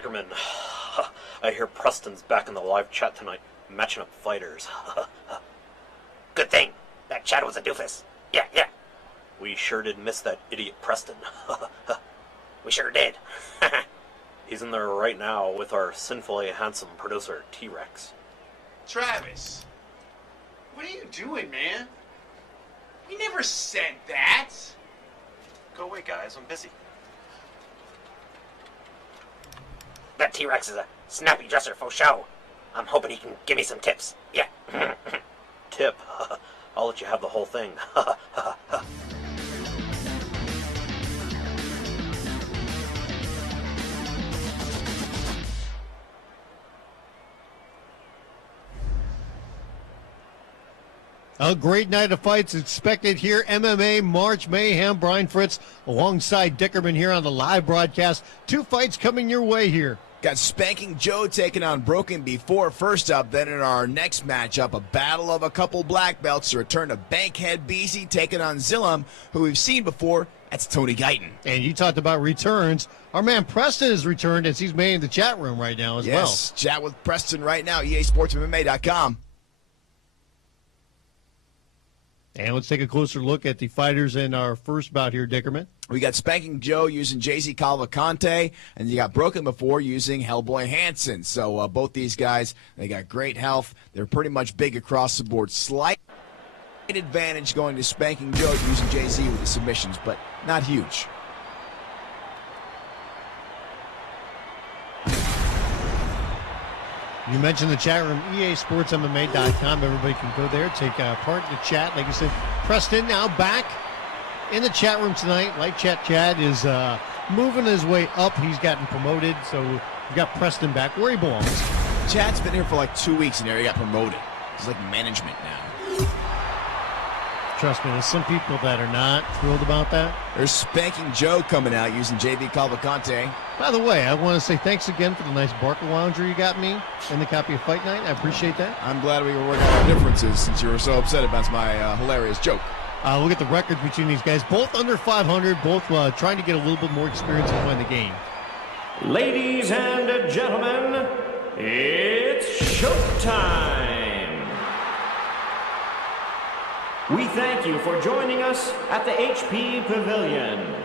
Dickerman. I hear Preston's back in the live chat tonight, matching up fighters. Good thing. That Chad was a doofus. Yeah. We sure did miss that idiot Preston. We sure did. He's in there right now with our sinfully handsome producer, T-Rex. Travis, what are you doing, man? We never said that. Go away, guys. I'm busy. That T-Rex is a snappy dresser for show. I'm hoping he can give me some tips. Yeah. Tip. I'll let you have the whole thing. A great night of fights expected here. MMA, March Mayhem, Brian Fritz alongside Dickerman here on the live broadcast. 2 fights coming your way here. Got Spankingjoe taking on Broken before. First up, then in our next matchup, a battle of a couple black belts to return to Bankhead BC taking on Zillum, who we've seen before. That's Tony Guyton. And you talked about returns. Our man Preston has returned as he's manning the chat room right now as well. Yes, chat with Preston right now, EASportsMMA.com. And let's take a closer look at the fighters in our first bout here, Dickerman. We got Spankingjoe using JZ Cavalcante, and you got Broken before using Hellboy Hansen. So both these guys, they got great health. They're pretty much big across the board. Slight advantage going to Spankingjoe using JZ with the submissions, but not huge. You mentioned the chat room, EASportsMMA.com. Everybody can go there, take part in the chat. Like I said, Preston now back in the chat room tonight. Live chat Chad is moving his way up. He's gotten promoted, so we've got Preston back where he belongs. Chad's been here for like 2 weeks, and he already got promoted. He's like management now. Trust me, there's some people that are not thrilled about that. There's Spankingjoe coming out using JV Cavalcante. By the way, I want to say thanks again for the nice Barker Lounger you got me and the copy of Fight Night. I appreciate that. I'm glad we were working out our differences since you were so upset about my hilarious joke. Look at the records between these guys. Both under 500, both trying to get a little bit more experience and win the game. Ladies and gentlemen, it's showtime. We thank you for joining us at the HP Pavilion.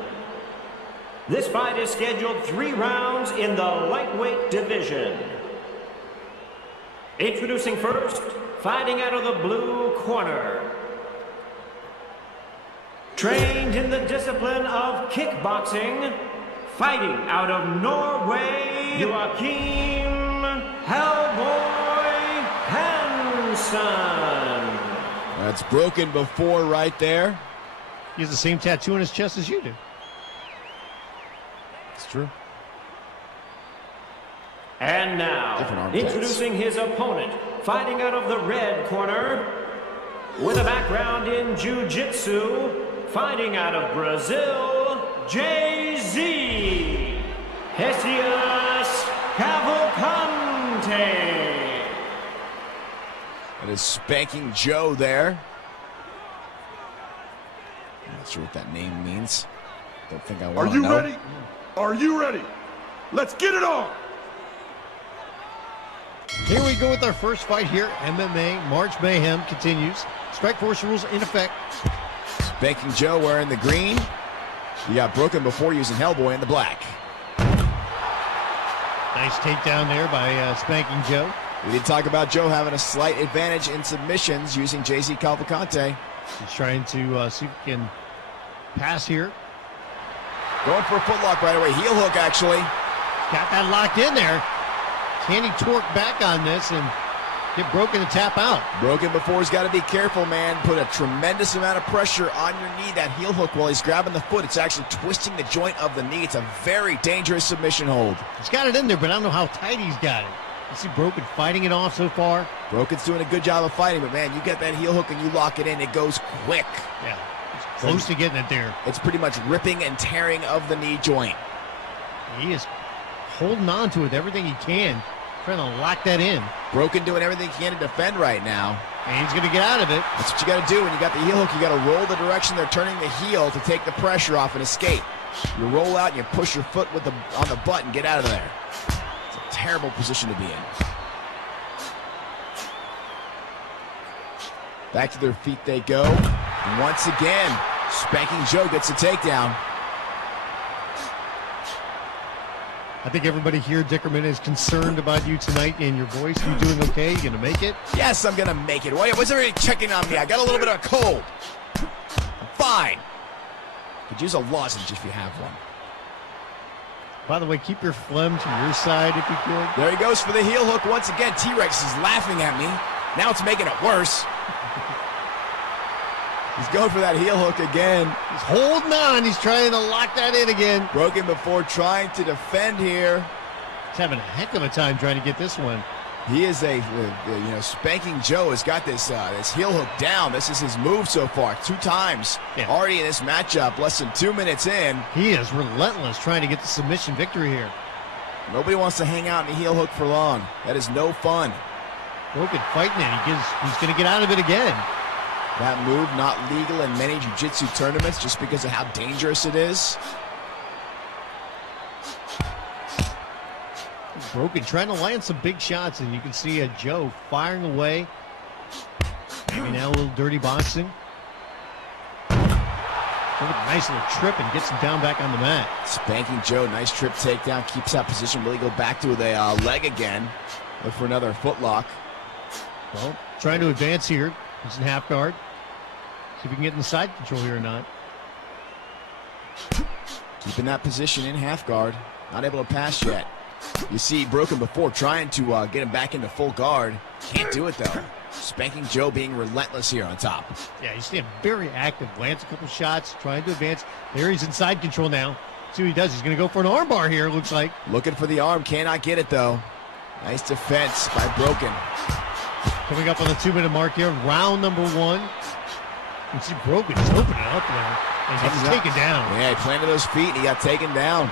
This fight is scheduled 3 rounds in the lightweight division. Introducing first, fighting out of the blue corner. Trained in the discipline of kickboxing, fighting out of Norway, Joachim Hellboy Hansen. That's Broken before right there. He has the same tattoo on his chest as you do. It's true. And now, introducing his opponent, fighting out of the red corner, with a background in jiu-jitsu, fighting out of Brazil, JZ Jesus Cavalcante. That is Spankingjoe there. I'm not sure what that name means. Don't think I want to know. Are you ready? Are you ready? Let's get it on! Here we go with our first fight here. MMA, March Mayhem continues. Strikeforce rules in effect. Spankingjoe wearing the green. You got Broken before using Hellboy in the black. Nice takedown there by Spankingjoe. We did talk about Joe having a slight advantage in submissions using JZ Cavalcante. He's trying to see if he can pass here. Going for a footlock right away. Heel hook, actually. Got that locked in there. Can he torque back on this and get Broken to tap out? Broken before, he's got to be careful, man. Put a tremendous amount of pressure on your knee. That heel hook while he's grabbing the foot, it's actually twisting the joint of the knee. It's a very dangerous submission hold. He's got it in there, but I don't know how tight he's got it. You see Broken fighting it off so far. Broken's doing a good job of fighting, but man, you get that heel hook and you lock it in, it goes quick. Yeah, he's close to getting it there. It's pretty much ripping and tearing of the knee joint. He is holding on to it everything he can, trying to lock that in. Broken doing everything he can to defend right now. And he's going to get out of it. That's what you got to do when you got the heel hook. You got to roll the direction they're turning the heel to take the pressure off and escape. You roll out and you push your foot with on the butt and get out of there. terrible position to be in. Back to their feet they go. And once again, Spankingjoe gets a takedown. I think everybody here, Dickerman, is concerned about you tonight and your voice. You doing okay? You gonna make it? Yes, I'm gonna make it. Wait, what's everybody checking on me? I got a little bit of a cold. I'm fine. Could use a lozenge if you have one. By the way, keep your phlegm to your side if you could. There he goes for the heel hook once again. T-Rex is laughing at me. Now it's making it worse. He's going for that heel hook again. He's holding on. He's trying to lock that in again. Broken before trying to defend here. He's having a heck of a time trying to get this one. He is Spankingjoe has got this heel hook down. This is his move so far. 2 times already in this matchup. Less than 2 minutes in. He is relentless trying to get the submission victory here. Nobody wants to hang out in the heel hook for long. That is no fun. Broken fighting it. He's going to get out of it again. That move not legal in many jiu-jitsu tournaments just because of how dangerous it is. Broken trying to land some big shots, and you can see Joe firing away. Maybe now a little dirty boxing. Nice little trip and gets him down back on the mat. Spankingjoe, nice trip takedown, keeps that position. Really go back to the leg again. Look for another foot lock. Well, trying to advance here. He's in half guard. See if he can get in the side control here or not. Keeping that position in half guard. Not able to pass yet. You see Broken before trying to get him back into full guard. Can't do it though. Spankingjoe being relentless here on top. Yeah, he's staying very active. Lands a couple shots, trying to advance. There he's in side control now. See what he does. He's going to go for an arm bar here, it looks like. Looking for the arm. Cannot get it though. Nice defense by Broken. Coming up on the 2-minute mark here, round number 1. You can see Broken just opening it up there. And he's taken down. Yeah, he planted those feet and he got taken down.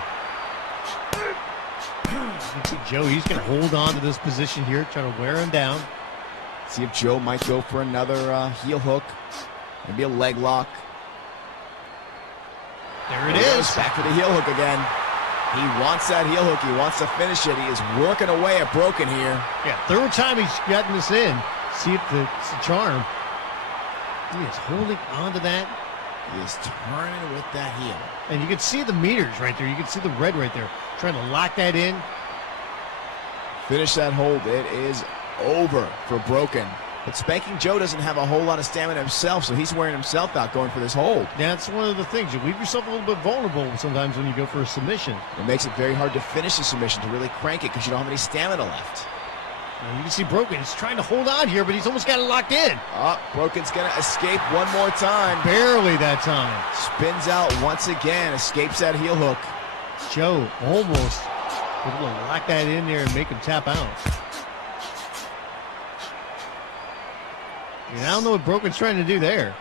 You can see Joe, he's going to hold on to this position here, trying to wear him down. See if Joe might go for another heel hook. Maybe a leg lock. There it is. Back for the heel hook again. He wants that heel hook. He wants to finish it. He is working away at Broken here. Yeah, 3rd time he's gotten this in. See if it's a charm. He is holding on to that. He is turning with that heel. And you can see the meters right there. You can see the red right there. Trying to lock that in. Finish that hold. It is over for Broken. But Spankingjoe doesn't have a whole lot of stamina himself, so he's wearing himself out going for this hold. That's one of the things. You leave yourself a little bit vulnerable sometimes when you go for a submission. It makes it very hard to finish the submission, to really crank it, because you don't have any stamina left. And you can see Broken. He's trying to hold on here, but he's almost got it locked in. Broken's going to escape one more time. Barely that time. Spins out once again, escapes that heel hook. Joe almost able to lock that in there and make him tap out. I don't know what Broken's trying to do there.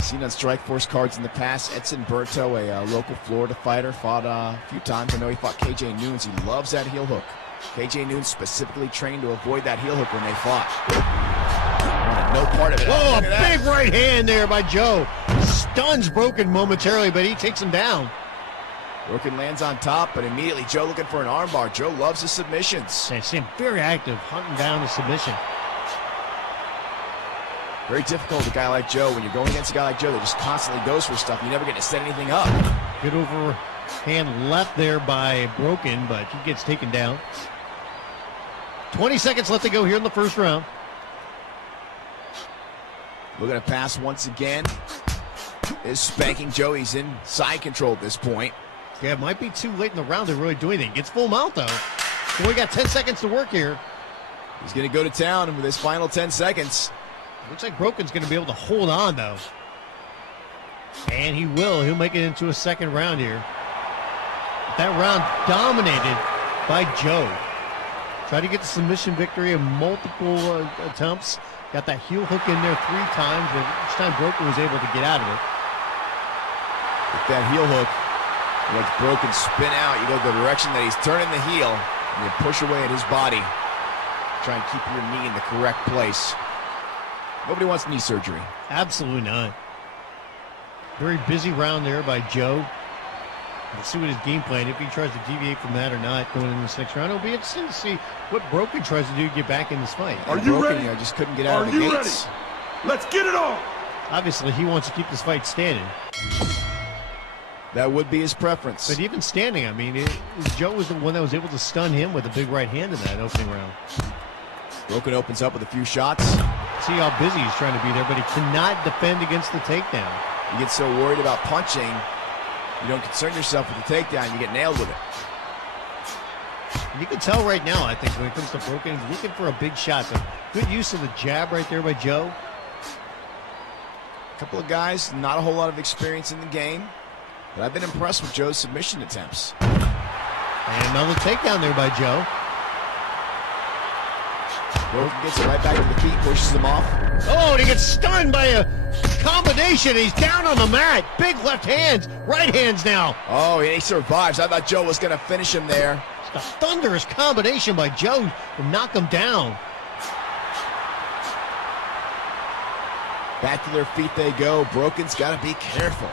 Seen on Strikeforce cards in the past. Edson Berto, a local Florida fighter, fought a few times. I know he fought KJ Noons. He loves that heel hook. KJ Noons specifically trained to avoid that heel hook when they fought. No part of it. Whoa, a big right hand there by Joe. Stuns Broken momentarily, but he takes him down. Broken lands on top, but immediately Joe looking for an armbar. Joe loves his submissions. They seem very active, hunting down the submission. Very difficult with a guy like Joe. When you're going against a guy like Joe that just constantly goes for stuff, you never get to set anything up. Good overhand left there by Broken, but he gets taken down. 20 seconds left to go here in the first round. Looking to pass once again. Is Spankingjoe. He's in side control at this point. Yeah, it might be too late in the round to really do anything. Gets full mount, though. So we got 10 seconds to work here. He's going to go to town with his final 10 seconds. Looks like Broken's going to be able to hold on, though. And he will. He'll make it into a second round here. That round dominated by Joe. Tried to get the submission victory in multiple attempts. Got that heel hook in there 3 times, but each time Broken was able to get out of it. With that heel hook, lets Broken spin out. You go the direction that he's turning the heel, and you push away at his body. Try and keep your knee in the correct place. Nobody wants knee surgery. Absolutely not. Very busy round there by Joe. We'll see what his game plan, if he tries to deviate from that or not going into this next round. It'll be interesting to see what Broken tries to do to get back in this fight. Are you Broken, ready? just couldn't get out of the gates. Ready? Let's get it on! Obviously, he wants to keep this fight standing. That would be his preference. But even standing, I mean, Joe was the one that was able to stun him with a big right hand in that opening round. Broken opens up with a few shots. See how busy he's trying to be there, but he cannot defend against the takedown. You get so worried about punching, you don't concern yourself with the takedown, you get nailed with it. You can tell right now, I think, when it comes to Broken, he's looking for a big shot. So good use of the jab right there by Joe. A couple of guys, not a whole lot of experience in the game, but I've been impressed with Joe's submission attempts. And another takedown there by Joe. Broken gets it right back to the feet, pushes him off. Oh, and he gets stunned by a combination. He's down on the mat. Big left hands, right hands now. Oh, and he survives. I thought Joe was going to finish him there. It's a thunderous combination by Joe to knock him down. Back to their feet they go. Broken's got to be careful.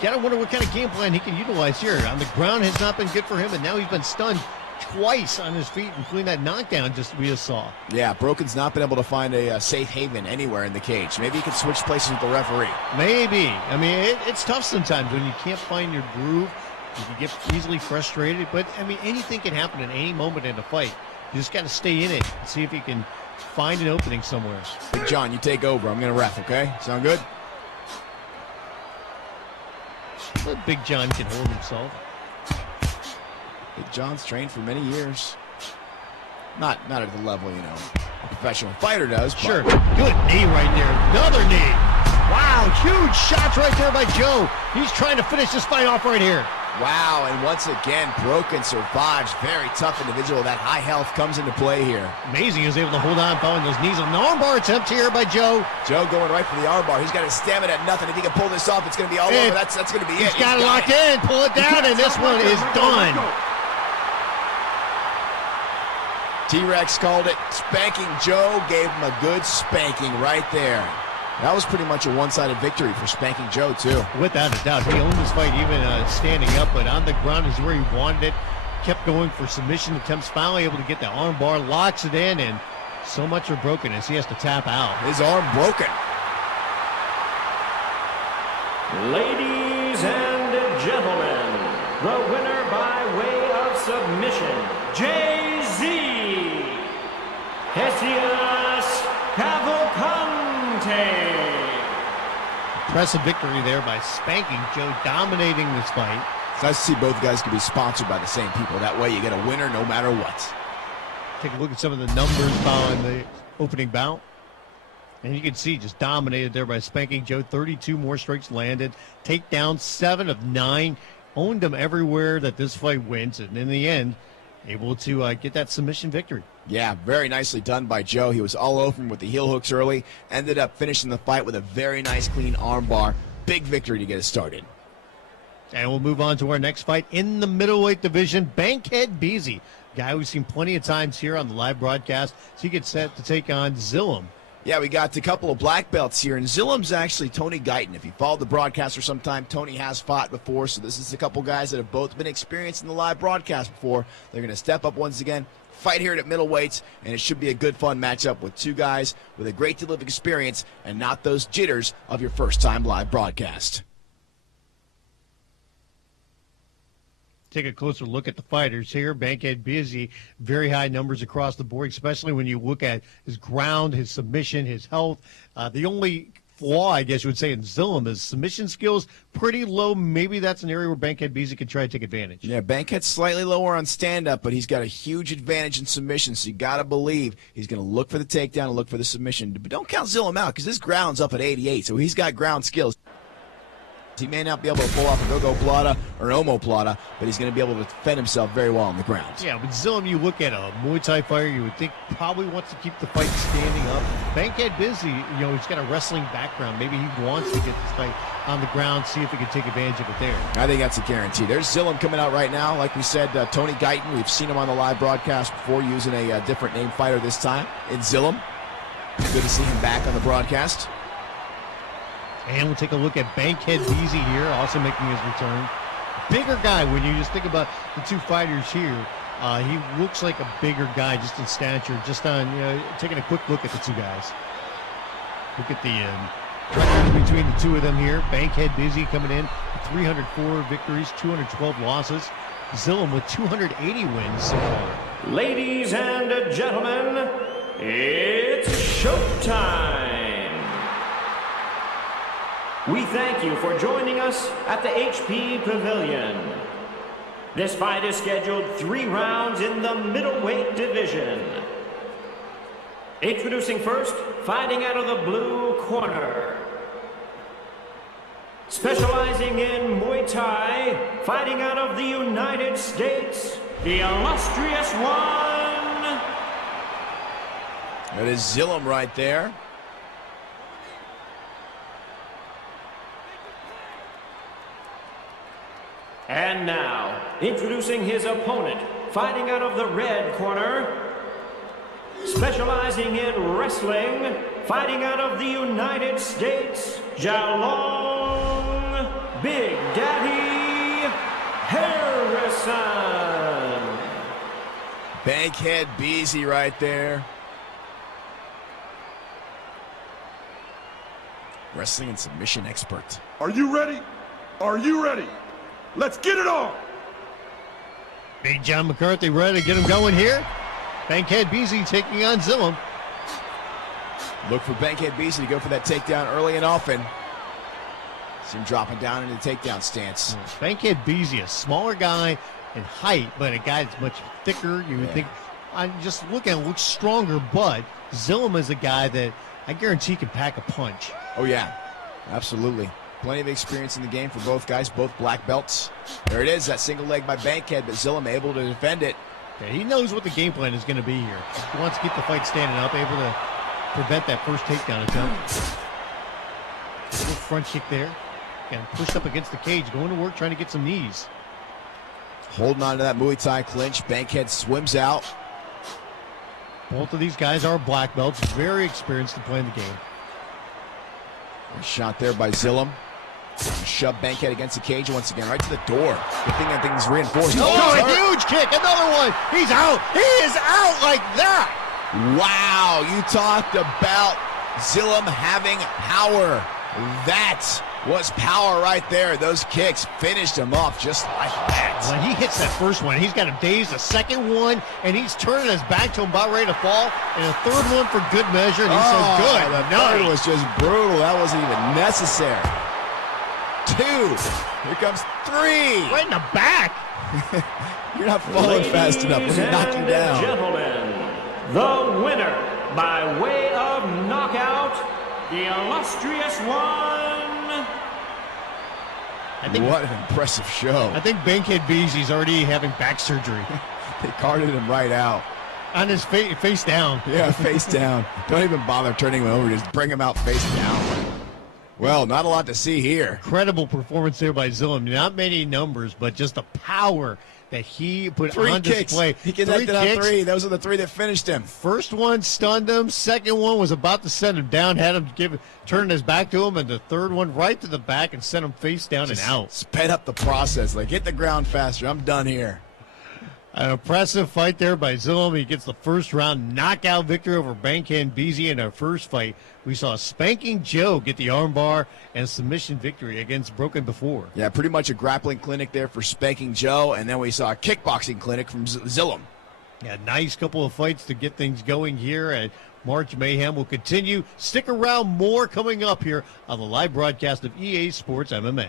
Got to wonder what kind of game plan he can utilize here. On the ground has not been good for him, and now he's been stunned twice on his feet, including that knockdown just we just saw. Yeah, Broken's not been able to find a safe haven anywhere in the cage. Maybe he can switch places with the referee. Maybe. I mean, it's tough sometimes when you can't find your groove. You can get easily frustrated, but, I mean, anything can happen at any moment in a fight. You just got to stay in it and see if you can find an opening somewhere. Big John, you take over. I'm going to ref, okay? Sound good? But Big John can hold himself. Big John's trained for many years. Not at the level, you know, a professional fighter does. But Sure. Good knee right there. Another knee. Wow, huge shots right there by Joe. He's trying to finish this fight off right here. wow, and once again, Broken survives. Very tough individual. That high health comes into play here. Amazing he was able to hold on following those knees. An armbar attempt here by Joe. Joe going right for the armbar. He's got his stamina at nothing. If he can pull this off, it's going to be all over. That's going to be it. He's got it locked in. Pull it down, and this one is done. T-Rex called it. Spanking Joe gave him a good spanking right there. That was pretty much a one-sided victory for Spanking Joe, too. Without a doubt. He owned this fight even standing up, but on the ground is where he wanted it. Kept going for submission attempts. Finally able to get the armbar, locks it in, and so much for Broken as he has to tap out. His arm broken. Ladies and gentlemen, the winner by way of submission, Jay-Z, Hesius Cavalcante. Impressive victory there by Spanking Joe, dominating this fight. It's nice to see both guys can be sponsored by the same people. That way you get a winner no matter what. Take a look at some of the numbers following the opening bout. And you can see just dominated there by Spanking Joe. 32 more strikes landed. Takedown 7 of 9. Owned them everywhere that this fight wins. And in the end, able to get that submission victory. Yeah, very nicely done by Joe. He was all over him with the heel hooks early. Ended up finishing the fight with a very nice clean armbar. Big victory to get us started. And we'll move on to our next fight in the middleweight division. Bankhead Beasy, guy we've seen plenty of times here on the live broadcast. So he gets set to take on Zillum. Yeah, we got a couple of black belts here, and Zillum's actually Tony Guyton. If you followed the broadcast for some time, Tony has fought before, so this is a couple guys that have both been experienced in the live broadcast before. They're going to step up once again, fight here at middleweights, and it should be a good, fun matchup with two guys with a great deal of experience and not those jitters of your first-time live broadcast. Take a closer look at the fighters here. Bankhead Beasy, very high numbers across the board, especially when you look at his ground, his submission, his health. The only flaw, I guess you would say, in Zillum is submission skills pretty low. Maybe that's an area where Bankhead Beasy could try to take advantage. Yeah, Bankhead's slightly lower on stand-up, but he's got a huge advantage in submission, so you got to believe he's going to look for the takedown and look for the submission. But don't count Zillum out, because his ground's up at 88, so he's got ground skills. He may not be able to pull off a go-go plata or an omoplata, but he's going to be able to defend himself very well on the ground. Yeah, with Zillum, you look at a Muay Thai fighter, you would think probably wants to keep the fight standing up. Bankhead Beasy, he's got a wrestling background. Maybe he wants to get this fight on the ground, see if he can take advantage of it there. I think that's a guarantee. There's Zillum coming out right now. Like we said, Tony Guyton, we've seen him on the live broadcast before using a different name fighter this time. It's Zillum. Good to see him back on the broadcast. And we'll take a look at Bankhead Beasy here, also making his return. Bigger guy when you just think about the two fighters here. He looks like a bigger guy just in stature, just on, taking a quick look at the two guys. Look at the record between the two of them here. Bankhead Beasy coming in with 304 victories, 212 losses. Zillum with 280 wins so far. Ladies and gentlemen, it's showtime. We thank you for joining us at the HP Pavilion. This fight is scheduled 3 rounds in the middleweight division. Introducing first, fighting out of the blue corner. Specializing in Muay Thai, fighting out of the United States, the illustrious one. That is Zillum right there. And now, introducing his opponent, fighting out of the red corner, specializing in wrestling, fighting out of the United States, Jalong Big Daddy Harrison. Bankhead Beasy right there. Wrestling and submission expert. Are you ready? Are you ready? Let's get it on! Big John McCarthy ready to get him going here. Bankhead Beasy taking on Zillum. Look for Bankhead Beasy to go for that takedown early and often. See him dropping down into the takedown stance. Bankhead Beasy, a smaller guy in height, but a guy that's much thicker. You would think, I'm just looking at it, looks stronger, but Zillum is a guy that I guarantee can pack a punch. Oh, yeah, absolutely. Plenty of experience in the game for both guys, both black belts. There it is, that single leg by Bankhead, but Zillum able to defend it. Yeah, he knows what the game plan is going to be here. He wants to keep the fight standing up, able to prevent that first takedown attempt. A little front kick there. And pushed up against the cage, going to work, trying to get some knees. Holding on to that Muay Thai clinch. Bankhead swims out. Both of these guys are black belts, very experienced in playing the game. A shot there by Zillum. Shove Bankhead against the cage once again, right to the door. Good thing that thing's reinforced. Oh, a huge kick, another one. He's out. He is out like that. Wow, you talked about Zillum having power. That was power right there. Those kicks finished him off just like that. When he hits that first one, he's got him dazed. The second one, and he's turning his back to him, about ready to fall. And a third one for good measure, and he's so good. The third was just brutal. That wasn't even necessary. 2. Here comes 3. Right in the back. You're not falling fast enough. Let me knock you down. Gentlemen, the winner by way of knockout, the illustrious one. What an impressive show. I think Bankhead Beasy's already having back surgery. They carted him right out. On his face down. Yeah, face down. Don't even bother turning him over. Just bring him out face down. Well, not a lot to see here. Incredible performance there by Zillum. Not many numbers, but just the power that he put 3 on kicks. display. He connected on 3. Those are the 3 that finished him. First one stunned him. Second one was about to send him down, had him turn his back to him, and the third one right to the back and sent him face down and out. Sped up the process. Like, hit the ground faster. I'm done here. An impressive fight there by Zillum. He gets the first round knockout victory over Bankhead Beasy in our first fight. We saw Spankingjoe get the armbar and submission victory against Broken before. Yeah, pretty much a grappling clinic there for Spankingjoe, and then we saw a kickboxing clinic from Zillum. Yeah, nice couple of fights to get things going here at March Mayhem. Will continue. Stick around, more coming up here on the live broadcast of EA Sports MMA.